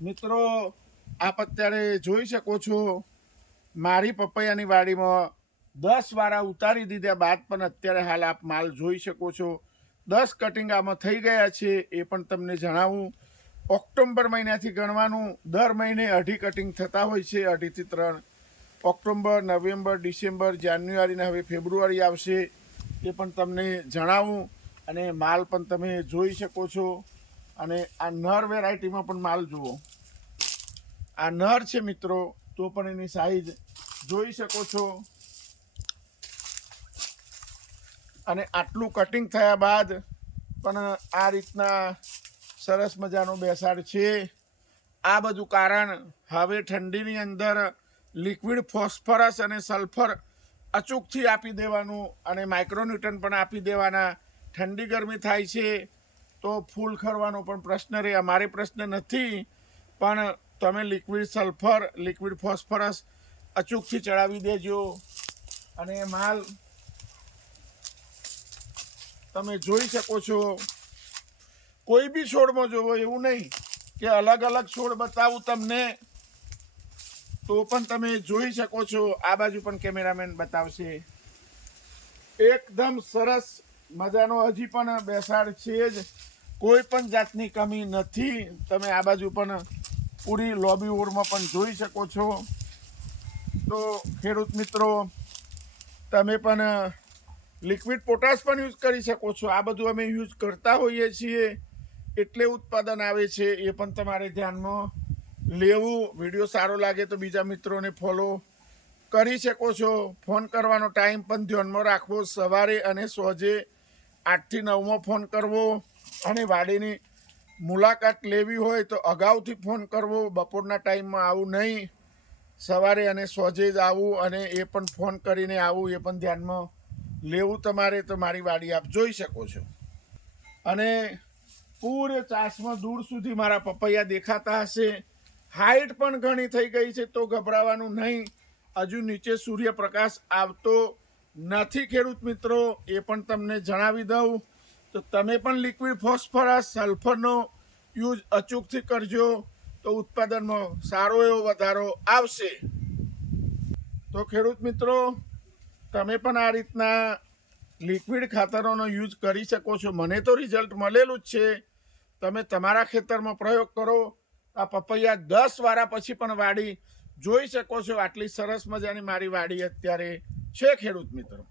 મિત્રો આપ અત્યારે જોઈ શકો છો મારી પપૈયાની વાડીમાં 10 વારા ઉતારી દીધા બાદ પણ અત્યારે હાલ આપ માલ જોઈ શકો છો 10 કટિંગ આમાં થઈ ગયા છે। એ પણ તમને જણાવું, ઓક્ટોબર મહિનાથી ગણવાનું દર મહિને 2.5 કટિંગ થતા હોય છે, 2.5 થી 3। ઓક્ટોબર, નવેમ્બર, ડિસેમ્બર, જાન્યુઆરી ને હવે ફેબ્રુઆરી આવશે એ પણ તમને જણાવું। અને માલ પણ તમે જોઈ શકો છો। અને આ નર વેરાયટીમાં પણ માલ જુઓ, આ નર છે મિત્રો, તો પણ એની સાઈઝ જોઈ શકો છો। અને આટલું કટિંગ થયા બાદ પણ આ રીતના સરસ મજાનો બેસાડ છે। આ બધું કારણ હવે ઠંડીની અંદર લિક્વિડ ફોસ્ફરસ અને સલ્ફર અચૂકથી આપી દેવાનું અને માઇક્રોન્યુટ્રન પણ આપી દેવાના। ઠંડી ગરમી થાય છે તો ફૂલ ખરવાનો પણ પ્રશ્ન રહે, અમારે પ્રશ્ન નથી, પણ તમે લિક્વિડ સલ્ફર, લિક્વિડ ફોસ્ફરસ અચૂકથી ચડાવી દેજો। અને માલ તમે જોઈ શકો છો, કોઈ બી છોડમાં જોવો, એવું નહીં કે અલગ અલગ છોડ બતાવું તમને, તો પણ તમે જોઈ શકો છો। આ બાજુ પણ કેમેરામેન બતાવશે, એકદમ સરસ મજાનો હજી પણ બેસાડ છે જ, કોઈ પણ જાતની કમી નથી। તમે આ બાજુ પણ પૂરી લોબી ઓરમાં પણ જોઈ શકો છો। તો ખેડૂત મિત્રો, તમે પણ લિક્વિડ પોટાશ પણ યુઝ કરી શકો છો। આ બધું અમે યુઝ કરતા હોઈએ છીએ એટલે ઉત્પાદન આવે છે, એ પણ તમારે ધ્યાનમાં લેવું। વિડીયો સારો લાગે તો બીજા મિત્રોને ફોલો કરી શકો છો। ફોન કરવાનો ટાઈમ પણ ધ્યાનમાં રાખવો, સવારે અને સાંજે 8 થી 9માં ફોન કરવો। અને વાડીની મુલાકાત લેવી હોય તો અગાઉથી ફોન કરવો, બપોરના ટાઈમમાં આવું નહીં, સવારે અને સાંજે જ આવું, અને એ પણ ફોન કરીને આવું, એ પણ ધ્યાનમાં લેવું તમારે। તો મારી વાડી આપ જોઈ શકો છો। અને પૂરે ચાસમાં દૂર સુધી મારા પપૈયા દેખાતા હશે। હાઈટ પણ ઘણી થઈ ગઈ છે તો ગભરાવાનું નહીં, હજુ નીચે સૂર્યપ્રકાશ આવતો નથી ખેડૂત મિત્રો, એ પણ તમને જણાવી દઉં। તો તમે પણ લિક્વિડ ફોસ્ફરસ, સલ્ફરનો યુઝ અચૂકથી કરજો, તો ઉત્પાદનમાં સારો એવો વધારો આવશે। તો ખેડૂત મિત્રો, તમે પણ આ રીતના લિક્વિડ ખાતરોનો યુઝ કરી શકો છો। મને તો રિઝલ્ટ મળેલું જ છે, તમે તમારા ખેતરમાં પ્રયોગ કરો। આ પપૈયા 10 વારા પછી પણ વાડી જોઈ શકો છો। આટલી સરસ મજાની મારી વાડી અત્યારે છે ખેડૂત મિત્રો।